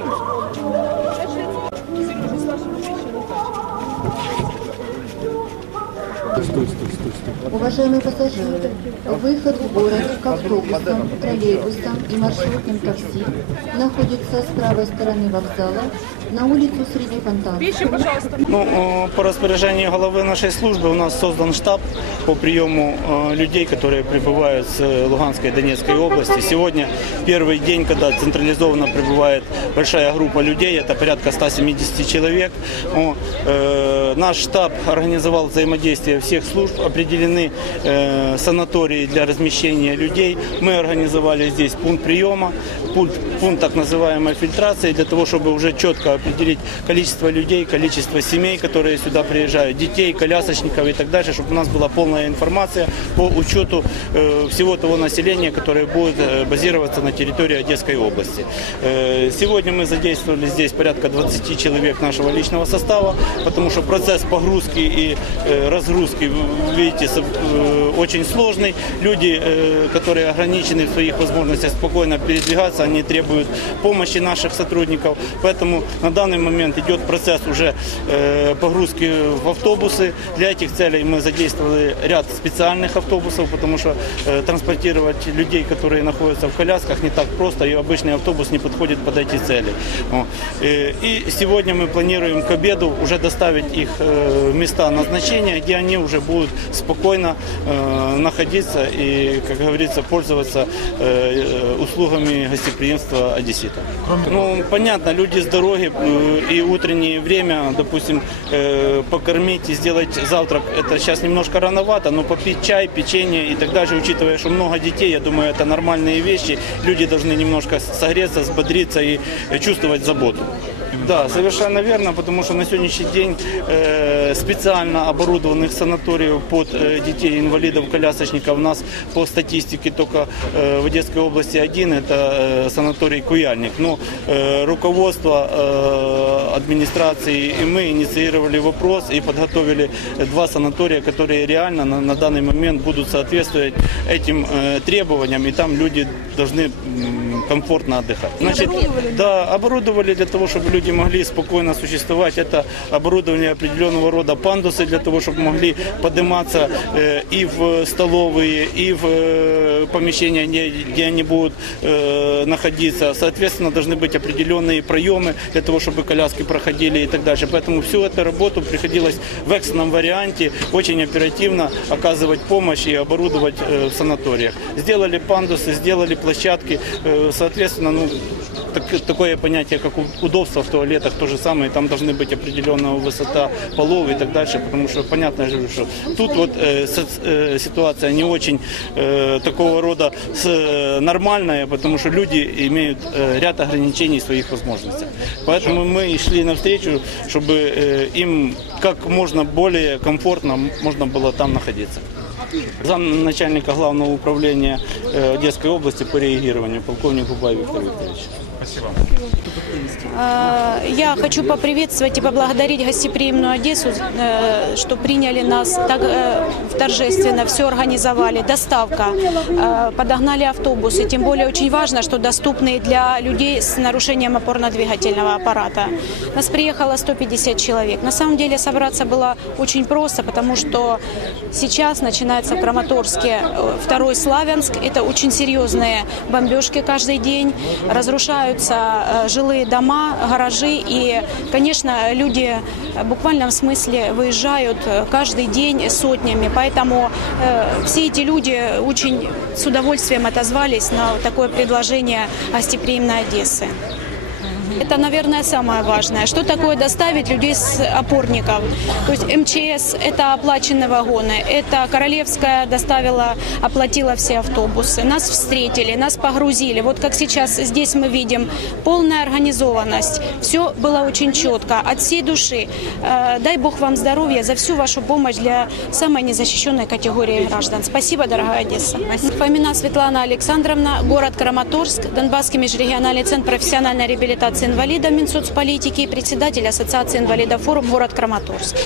группам. Уважаемые пассажиры, выход в город к автобусам, троллейбусам и маршрутным такси находится с правой стороны вокзала на улицу среди фонтанов. Ну, э, по распоряжению главы нашей службы у нас создан штаб по приему э, людей, которые прибывают с э, Луганской и Донецкой области. Сегодня первый день, когда централизованно прибывает большая группа людей, это порядка 170 человек. Э, Наш штаб организовал взаимодействие всех служб, определены санатории для размещения людей. Мы организовали здесь пункт приема, пункт, пункт так называемой фильтрации, для того, чтобы уже четко определить количество людей, количество семей, которые сюда приезжают, детей, колясочников и так дальше, чтобы у нас была полная информация по учету э, всего того населения, которое будет э, базироваться на территории Одесской области. Э, сегодня мы задействовали здесь порядка 20 человек нашего личного состава, потому что процесс погрузки и разгрузки, видите, очень сложный. Люди, которые ограничены в своих возможностях спокойно передвигаться, они требуют помощи наших сотрудников. Поэтому на данный момент идет процесс уже погрузки в автобусы. Для этих целей мы задействовали ряд специальных автобусов, потому что транспортировать людей, которые находятся в колясках, не так просто, и обычный автобус не подходит под эти цели. И сегодня мы планируем к обеду уже доставить их в места назначения, где они уже будут спокойно находиться и, как говорится, пользоваться услугами гостеприимства одесситов. Ну, понятно, люди с дороги и утреннее время, допустим, э, покормить и сделать завтрак, это сейчас немножко рановато, но попить чай, печенье и так дальше, учитывая, что много детей, я думаю, это нормальные вещи. Люди должны немножко согреться, взбодриться и чувствовать заботу. Да, совершенно верно, потому что на сегодняшний день э, специально оборудованных санаториев под э, детей инвалидов, колясочников у нас по статистике только э, в Одесской области один, это санаторий Куяльник. Но э, руководство администрации и мы инициировали вопрос и подготовили два санатория, которые реально на, данный момент будут соответствовать этим требованиям, и там люди должны комфортно отдыхать. Значит, да, оборудовали для того, чтобы люди могли спокойно существовать. Это оборудование определенного рода пандусы для того, чтобы могли подниматься э, и в столовые, и в э, помещения, где, они будут э, находиться. Соответственно, должны быть определенные проемы для того, чтобы коляски проходили и так дальше. Поэтому всю эту работу приходилось в экстренном варианте очень оперативно оказывать помощь и оборудовать э, в санаториях. Сделали пандусы, сделали площадки, э, соответственно, ну, так- такое понятие, как удобство в туалетах, то же самое, там должны быть определенная высота полов и так дальше, потому что понятно же, что тут вот э, соц- э, ситуация не очень э, такого рода с- э, нормальная, потому что люди имеют э, ряд ограничений своих возможностях. Поэтому мы шли навстречу, чтобы э, им как можно более комфортно можно было там находиться. Зам начальника главного управления Одесской области по реагированию, полковник Губай Виктор Викторович. Э, Я хочу поприветствовать и поблагодарить гостеприимную Одессу, э, что приняли нас так э, торжественно, все организовали, доставка, э, подогнали автобусы. Тем более очень важно, что доступные для людей с нарушением опорно-двигательного аппарата. Нас приехало 150 человек. На самом деле собраться было очень просто, потому что сейчас начинается Краматорске э, второй Славянск. Это очень серьезные бомбежки каждый день. Разрушают строятся э, жилые дома, гаражи, и, конечно, люди в буквальном смысле выезжают э, каждый день сотнями, поэтому э, все эти люди очень с удовольствием отозвались на такое предложение гостеприимной Одессы. Это, наверное, самое важное. Что такое доставить людей с опорников? То есть МЧС – это оплаченные вагоны. Это Королевская доставила, оплатила все автобусы. Нас встретили, нас погрузили. Вот как сейчас здесь мы видим, полная организованность. Все было очень четко, от всей души. Э, Дай Бог вам здоровья за всю вашу помощь для самой незащищенной категории граждан. Спасибо, дорогая Одесса. Фомина Светлана Александровна, город Краматорск, Донбасский межрегиональный центр профессиональной реабилитации инвалидов Минсоцполитики, председатель Ассоциации инвалидов форум город Краматорск.